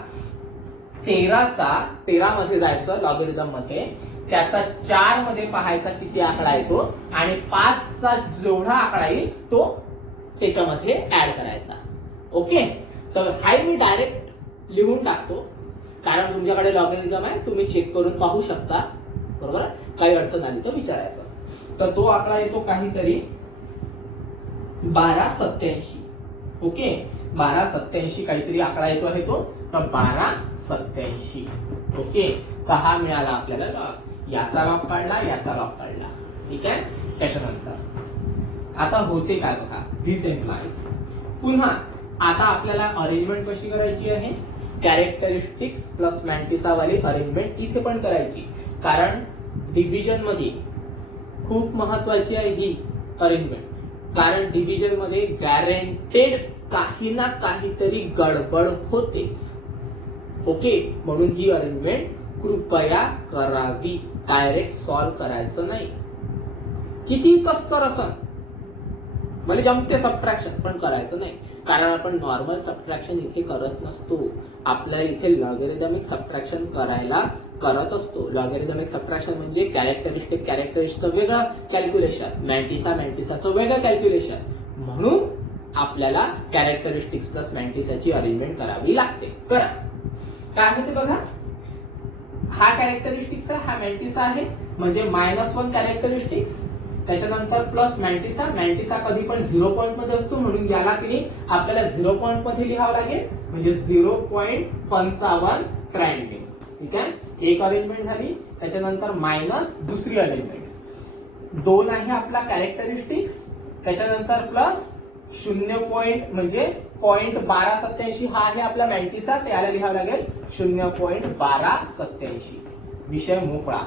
13 मध्ये जायचं लॉगरिथम मध्ये, त्याचा 4 मध्ये पाहायचा किती आकडा येतो आणि 5 चा जेवढा आकडा येईल तो त्याच्यामध्ये ऍड करायचा. ओके, तर हाय मी डायरेक्ट लिहून टाकतो कारण तुमच्याकडे लॉगरिथम आहे, तुम्ही चेक करून पाहू शकता, बरोबर. काही अडचण आली तर विचारायचं. तर तो आकडा येतो काहीतरी 1287. ओके, 1287 काहीतरी आकडा येतो आहे तो, तर 1287. ओके, तर हा मिळाला आपल्याला लॉग. याचा लॉग काढला, याचा लॉग काढला. ठीक आहे, त्याच्यानंतर आता होते काय बघा, दिस इम्प्लाइज. पुन्हा आता आपल्याला अरेंजमेंट कशी करायची आहे, कॅरेक्टरिस्टिक्स प्लस मॅन्टिसा वाली अरेंजमेंट इथे पण करायची. कारण डिव्हिजन मध्ये खूप महत्वाची आहे ही अरेंजमेंट. कारण डिव्हिजन मध्ये गॅरंटेड काही ना काहीतरी गडबड होतेच. ओके, म्हणून ही अरेंजमेंट कृपया करावी. डायरेक्ट सॉल्व करायचं नाही. किती कस्तर असं म्हणजे जमते सबट्रॅक्शन, पण करायचं नाही. कारण आपण नॉर्मल सबट्रॅक्शन इथे करत नसतो. आपल्याला इथे लॉगरिथमिक सबट्रॅक्शन करायला करत असतो. लॉगॅरिथमिक सबट्रॅक्शन म्हणजे कॅरेक्टरिस्टिकचं वेगळं कॅल्क्युलेशन, मॅन्टिसाचं वेगळं कॅल्क्युलेशन. म्हणून आपल्याला कॅरेक्टरिस्टिक्स प्लस मॅन्टिसाची अरेंजमेंट करावी लागते. करा. काय होते बघा, हा कॅरेक्टरिस्टिक्स आहे, हा मॅन्टिसा आहे, म्हणजे -1 कॅरेक्टरिस्टिक्स, त्याच्यानंतर प्लस मॅन्टिसा कधी पण 0 पॉइंट मध्ये असतो, म्हणून याला की आपल्याला 0 पॉइंट मध्ये लिहावं लागेल, म्हणजे 0.5593. ठीक आहे, एक अरेंजमेंट झाली. त्याच्यानंतर मायनस दुसरी अरेंजमेंट 2 आहे आपला कॅरेक्टरिस्टिक्स, त्याच्यानंतर प्लस 0 म्हणजे 0.1287 हा आहे आपला मॅन्टिसा, त्याला लिहावं लागेल 0.1287. विषय मोकळा.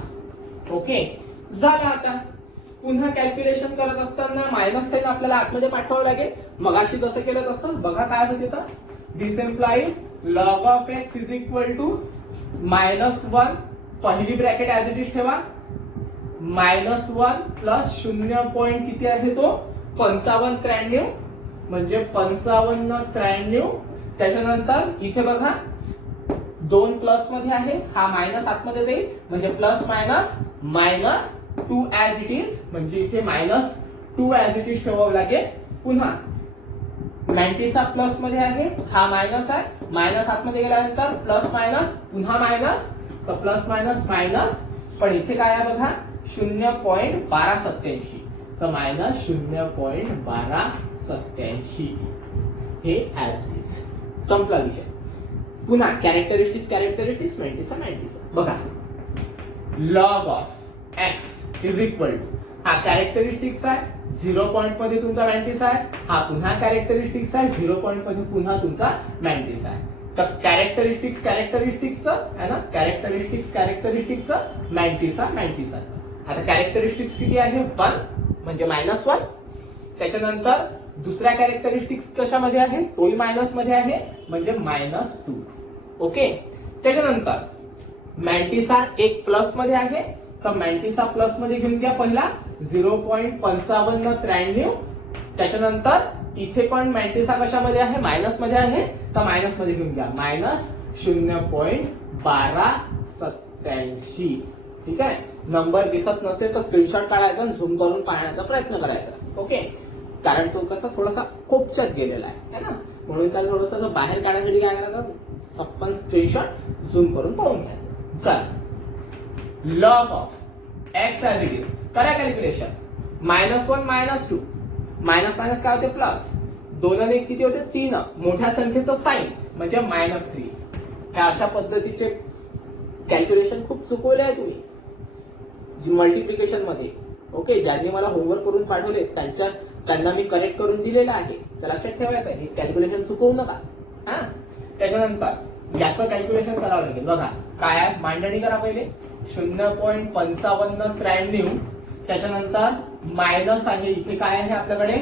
ओके, झाला. आता पुन्हा कॅल्क्युलेशन करत असताना मायनस साइन आपल्याला आतमध्ये पाठवावं लागेल. मगाशी जसं केलं तसं बघा काय होतं तिथं. दिस implies log of x is equal to -1, पहिली ब्रॅकेट ऍज इट इज ठेवा, -1 प्लस 0 पॉइंट किती आहे तो 5593, म्हणजे 5593. त्याच्यानंतर इथे बघा 2 प्लस मध्ये आहे, हा मायनस आतमध्ये जाईल, म्हणजे plus minus -2 as it is, म्हणजे इथे -2 ऍज इट इज ठेवावं लागेल. पुन्हा मॅन्टिसा प्लस मध्ये आहे, हा मायनस आहे, मायनस आतमध्ये गेल्यानंतर प्लस मायनस पुन्हा मायनस, तर प्लस मायनस, पण इथे काय आहे बघा 0.1287, तर मायनस 0.1287 हे ऍज इट इज. संपला विषय. पुन्हा कॅरेक्टरिस्टिक्स मॅन्टिसा बघा. log of x is equal to, हा कॅरेक्टरिस्टिक्स आहे, 0 पॉइंट मध्ये तुमचा मॅन्टिसा आहे, हा पुन्हा कॅरेक्टरिस्टिक्स आहे, 0 पॉइंट मध्ये पुन्हा तुमचा मॅन्टिसा आहे. तर कॅरेक्टरिस्टिक्स आहे ना, कॅरेक्टरिस्टिक्स मॅन्टिसा. आता कॅरेक्टरिस्टिक्स किती आहे 1, म्हणजे -1. त्याच्यानंतर दुसऱ्या कॅरेक्टरिस्टिक्स कशामध्ये आहे, तोही मायनस मध्ये आहे, म्हणजे -2. ओके, त्याच्यानंतर मॅन्टिसा एक प्लस मध्ये आहे, तर मॅन्टिसा प्लस मध्ये घेऊन घ्या पहिला 0.5593. त्याच्यानंतर इथे पण मॅन्टिसा कशामध्ये आहे, मायनस मध्ये आहे, तर मायनस मध्ये घेऊन घ्या -0.1287. ठीक आहे, नंबर दिसत नसेल तर स्क्रीनशॉट काढायचा, झूम करून पाहण्याचा प्रयत्न करायचा. ओके, कारण तो कसा थोडासा कोपच्यात गेलेला आहे ना, म्हणून त्याला थोडंसं बाहेर काढण्यासाठी काय करायचं, सप्पन स्क्रीनशॉट झूम करून पाहून घ्यायचं. चला, log of x as it is, करा कॅल्क्युलेशन. -1 -2, मायनस काय होते प्लस, 2 आणि 1 किती होते 3, मोठ्या संख्येचं साइन म्हणजे -3. ह्या अशा पद्धतीचे कॅल्क्युलेशन खूप चुकवले आहे तुम्ही मल्टिप्लिकेशन मध्ये. ओके, ज्यांनी मला होमवर्क करून पाठवले त्यांना मी करेक्ट करून दिलेलं आहे, तर लक्षात ठेवायचं आहे, कॅल्क्युलेशन चुकवू नका. हा, त्याच्यानंतर याचं कॅल्क्युलेशन करावं लागेल. बघा काय आहे, मांडणी करा पहिले. 0.5593, त्याच्यानंतर मायनस आहे, इथे काय आहे आपल्याकडे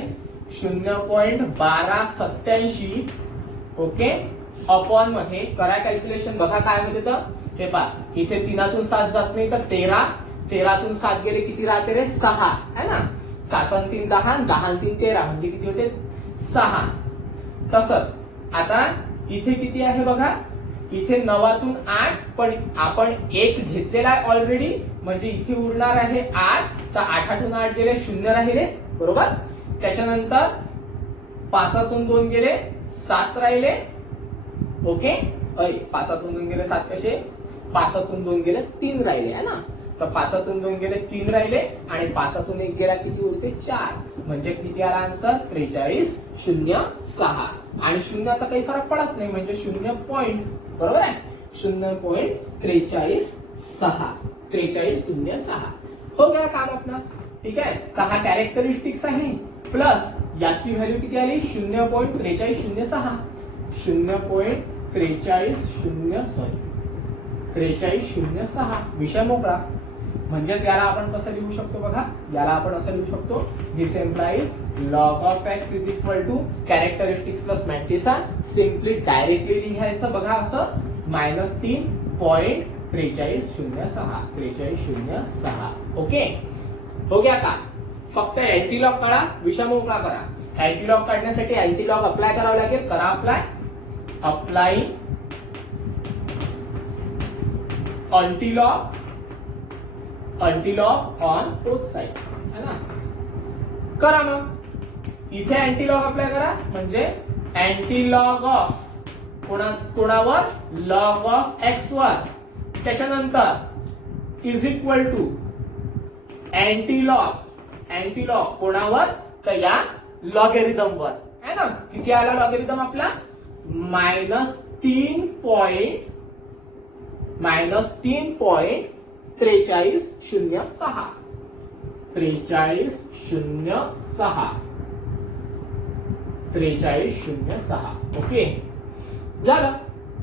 0.1287. ओके, अपॉन मध्ये करा कॅल्क्युलेशन. बघा काय होते, तर हे पहा, इथे 3तून 7 जात नाही, तर 13तून 7 गेले किती राहते रे 6 है ना, 7 आणि 3 10, 10 आणि 3 13, म्हणजे किती होते 6. तसंच आता इथे किती आहे बघा, इथे 9तून 8, पण आपण 1 घेतलेला आहे ऑलरेडी, म्हणजे इथे उरणार आहे 8, तर 8तून 8 गेले 0 राहिले, बरोबर. त्याच्यानंतर 5तून 2 गेले 7 राहिले. ओके, 5तून 2 गेले 7 कसे, 5तून 2 गेले 3 राहिले है ना, तर 5तून 2 गेले 3 राहिले, आणि 5तून 1 गेला किती उरते 4, म्हणजे किती आला आन्सर 4306. आणि शून्याचा काही फरक पडत नाही, म्हणजे 0 पॉइंट, बरोबर आहे, 0.4306, 4306 हो गया काम अपना. ठीक आहे, तर हा कॅरेक्टरिस्टिक्स आहे, प्लस याची व्हॅल्यू किती आली 0.4306, 0.4306, विषय मोकळा. म्हणजेच याला आपण कसं लिहू शकतो बघा, याला आपण असं लिहू शकतो, this implies log of x is equal to characteristics plus mantissa. Simply directly लिहायचं बघा असं, -3.4306. ओके, हो गया का. फक्त अँटीलॉग काढा, विषय मोकळा करा. अँटीलॉग काढण्यासाठी अँटीलॉग अप्लाय करावं लागेल, करा अप्लाय अँटीलॉग ऑन बोथ साइड है ना. करा मग इथे अँटीलॉग अप्लाय करा म्हणजे अँटीलॉग ऑफ कोणावर लॉग ऑफ एक्स वर त्याच्यानंतर इज इक्वल टू अँटीलॉग कोणावर तर या लॉगॅरिथम वर है ना. किती आला लॉगॅरिथम आपला -3.4306 4306 ओके झालं.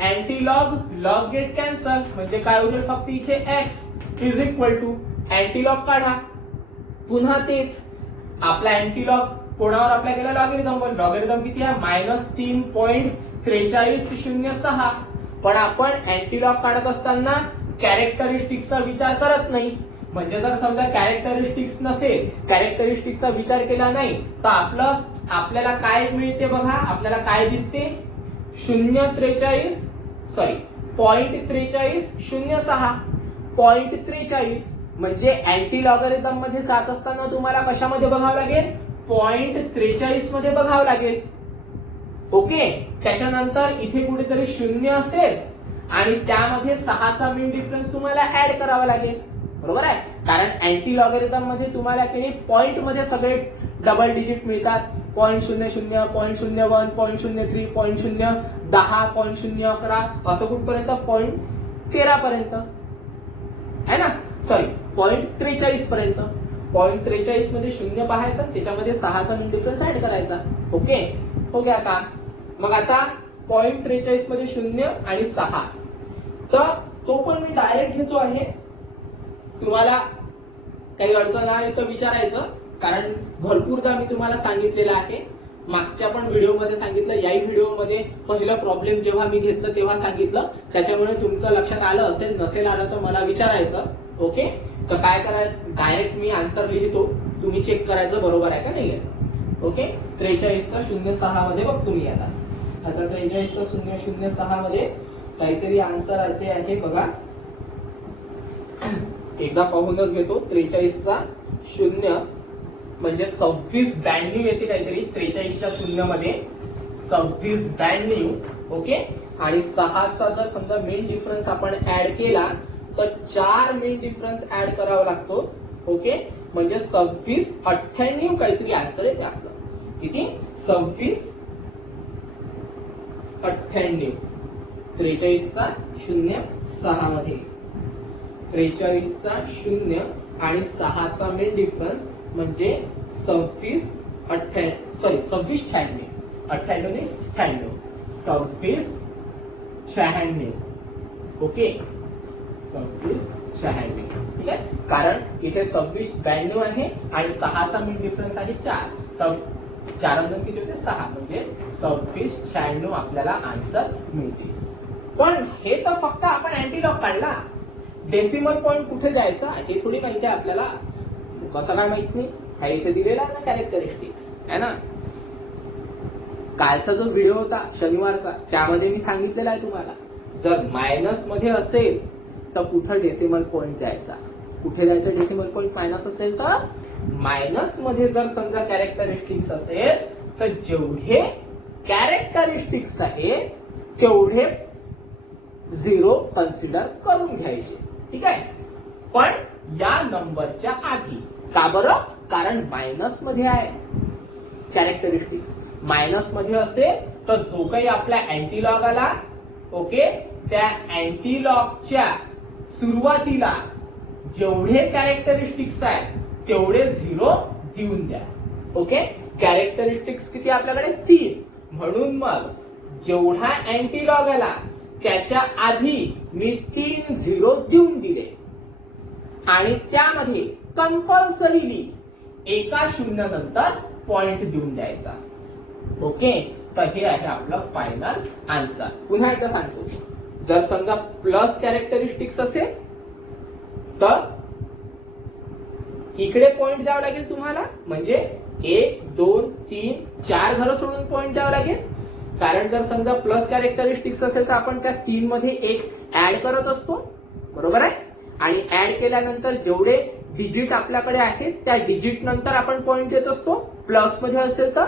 अँटीलॉग लॉग गेट कॅन्सल म्हणजे काय उरेल फक्त इथे एक्स इज इक्वल टू अँटीलॉग काढा पुन्हा तेच आपला अँटीलॉग कोणावर अप्लाय केला लॉगॅरिथम वर. लॉगॅरिथम किती आहे -3.4306 पण आपण अँटीलॉग काढत असताना कॅरेक्टरिस्टिक्सचा विचार करत नाही. म्हणजे जर समजा कॅरेक्टरिस्टिक्स नसेल कॅरेक्टरिस्टिक्सचा विचार केला नाही तर आपल्याला काय मिळते बघा. आपल्याला काय दिसते 0.4306 म्हणजे अँटी लॉगॅरिथम मध्ये जात असताना तुम्हाला कशामध्ये बघावं लागेल 0.43 मध्ये बघावं लागेल. ओके त्याच्यानंतर इथे कुठेतरी 0 असेल आणि त्यामध्ये 6चा मीन डिफरन्स तुम्हाला ऍड करावा लागेल. बरोबर आहे कारण अँटी लॉगॅरिथम मध्ये तुम्हाला की पॉइंट मध्ये सगळे डबल डिजिट मिळतात. 0.00 0.01 0.03 0.010 0.011 असं कुठपर्यंत 0.13 पर्यंत है ना. सॉरी 0.43 पर्यंत 0.43 मध्ये 0 पाहायचा त्याच्यामध्ये 6चा मीन डिफरन्स ऍड करायचा. ओके हो गया का. मग आता 0.43 मध्ये 0 आणि 6 तर तो पण मी डायरेक्ट घेतो आहे. तुम्हाला काही अडचण आहे तर विचारायचं कारण भरपूरदा मी तुम्हाला सांगितलेलं आहे. मागच्या पण व्हिडिओमध्ये सांगितलं याही व्हिडिओमध्ये पहिलं प्रॉब्लेम जेव्हा मी घेतलं तेव्हा सांगितलं. त्याच्यामुळे तुमचं लक्षात आलं असेल नसेल आलं तर मला विचारायचं. ओके तर काय करायचं डायरेक्ट मी आन्सर लिहितो तुम्ही चेक करायचं बरोबर आहे का नाही आहे. ओके 43चा 06 मध्ये बघ तुम्ही आता 43चा 006 मध्ये काहीतरी आन्सर आहे बघा. एकदा पाहूनच घेतो. 43चा 0 म्हणजे 2692 येते काहीतरी 43च्या 0 मध्ये 2692. ओके आणि 6चा जर समजा मीन डिफरन्स आपण ऍड केला तर 4 मीन डिफरन्स ऍड करावा लागतो. ओके म्हणजे 2698 काहीतरी आन्सर येते आपलं. किती 2698 43चा 06 मध्ये 43चा 0 आणि 6चा मीन डिफरन्स म्हणजे 2696 ओके 2696 ठीक आहे कारण इथे 2692 आहे आणि 6चा मीन डिफरन्स आहे 4 तर 4 किती होते 6 म्हणजे 2696 आपल्याला आन्सर मिळते. पण हे तर फक्त आपण अँटीलॉग काढला. डेसिमल पॉइंट कुठे जायचा हे थोडी माहिती आहे आपल्याला. कसं काय माहित नाही हा इथे दिलेला आहे ना कॅरेक्टरिस्टिक्स है ना. कालचा जो व्हिडिओ होता शनिवारचा त्यामध्ये मी सांगितलेला आहे तुम्हाला जर मायनस मध्ये असेल तर कुठं डेसिमल पॉइंट द्यायचा. कुठे द्यायचं डेसिमल पॉइंट मायनस असेल तर मायनस मध्ये जर समजा कॅरेक्टरिस्टिक्स असेल तर जेवढे कॅरेक्टरिस्टिक्स आहेत तेवढे 0 कन्सिडर करून घ्यायचे. ठीक आहे पण या नंबरच्या आधी का बरं कारण मायनस मध्ये आहे कॅरेक्टरिस्टिक्स. मायनस मध्ये असेल तर जो काही आपला अँटीलॉग आला ओके त्या अँटीलॉगच्या सुरुवातीला जेवढे कॅरेक्टरिस्टिक्स आहेत तेवढे 0 देऊन द्या. ओके कॅरेक्टरिस्टिक्स किती आपल्याकडे 3 म्हणून मग जेवढा अँटीलॉग आला त्याच्या आधी मी 3 0 देऊन दिले आणि त्यामध्ये कंपल्सरीली एका 0 नंतर पॉइंट देऊन द्यायचा. ओके तर हे आहे आपलं फायनल आन्सर. पुन्हा एकदा सांगतो जर समजा प्लस कॅरेक्टरिस्टिक्स असेल तर इकडे पॉइंट द्यावं लागेल तुम्हाला म्हणजे 1 2 3 4 घरं सोडून पॉइंट द्यावं लागेल. कारण जर समजा प्लस कॅरेक्टरिस्टिक्स असेल तर आपण त्या 3 मध्ये एक ऍड करत असतो. बरोबर आहे. आणि ऍड केल्यानंतर जेवढे डिजिट आपल्याकडे आहेत त्या डिजिट नंतर आपण पॉइंट देत असतो. प्लस मध्ये असेल तर,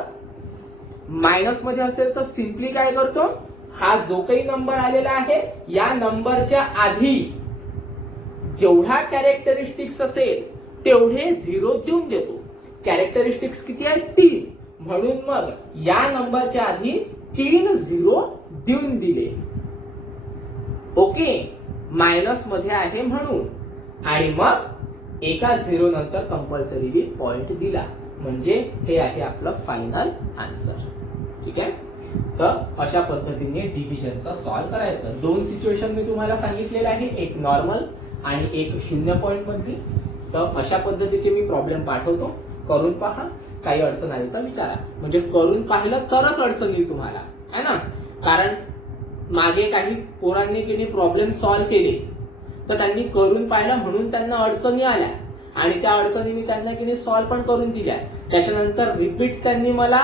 मायनस मध्ये असेल तर सिम्पली काय करतो, हा जो काही नंबर आलेला आहे या नंबरच्या आधी जेवढा कॅरेक्टरिस्टिक्स असेल तेवढे 0 देऊन देतो. कॅरेक्टरिस्टिक्स किती आहेत? 3. म्हणून मग या नंबरच्या आधी 3 0 देऊन दिले. ओके, मायनस मध्ये आहे म्हणून. आणि मग एका 0 नंतर कंपल्सरीली पॉइंट दिला. म्हणजे हे आहे आपलं फायनल आन्सर. ठीक आहे. तर अशा पद्धतीने डिव्हिजनचा सॉल्व्ह करायचं. 2 सिच्युएशन मी तुम्हाला सांगितलेले आहे, एक नॉर्मल आणि एक 0 पॉइंट मधली. तर अशा पद्धतीचे मी प्रॉब्लेम पाठवतो, करून पहा. काही अडचण आली तर विचारा. म्हणजे करून पाहिलं तरच अडचण येईल तुम्हाला, है ना. कारण मागे काही पोरांनी की प्रॉब्लेम सॉल्व्ह केले तर त्यांनी करून पाहिलं म्हणून त्यांना अडचणी आल्या आणि त्या अडचणी मी त्यांना की सॉल्व्ह पण करून दिल्या. त्याच्यानंतर रिपीट त्यांनी मला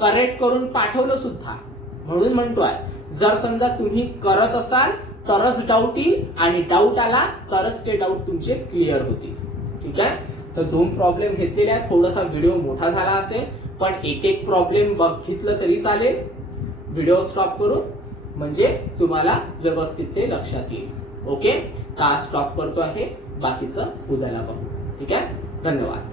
करेक्ट करून पाठवलं सुद्धा. म्हणून म्हणतोय, जर समजा तुम्ही करत असाल तरच डाऊट येईल आणि डाऊट आला तरच ते डाऊट तुमचे क्लिअर होतील. ठीक आहे. तर 2 प्रॉब्लेम घेतलेले आहेत. थोडासा व्हिडिओ मोठा झाला असेल पण एक प्रॉब्लेम बघितलं तरी चालेल व्हिडिओ स्टॉप करून, म्हणजे तुम्हाला व्यवस्थित ते लक्षात येईल. ओके, का स्टॉप करतो आहे, बाकीचं उद्याला बघू. ठीक आहे. धन्यवाद.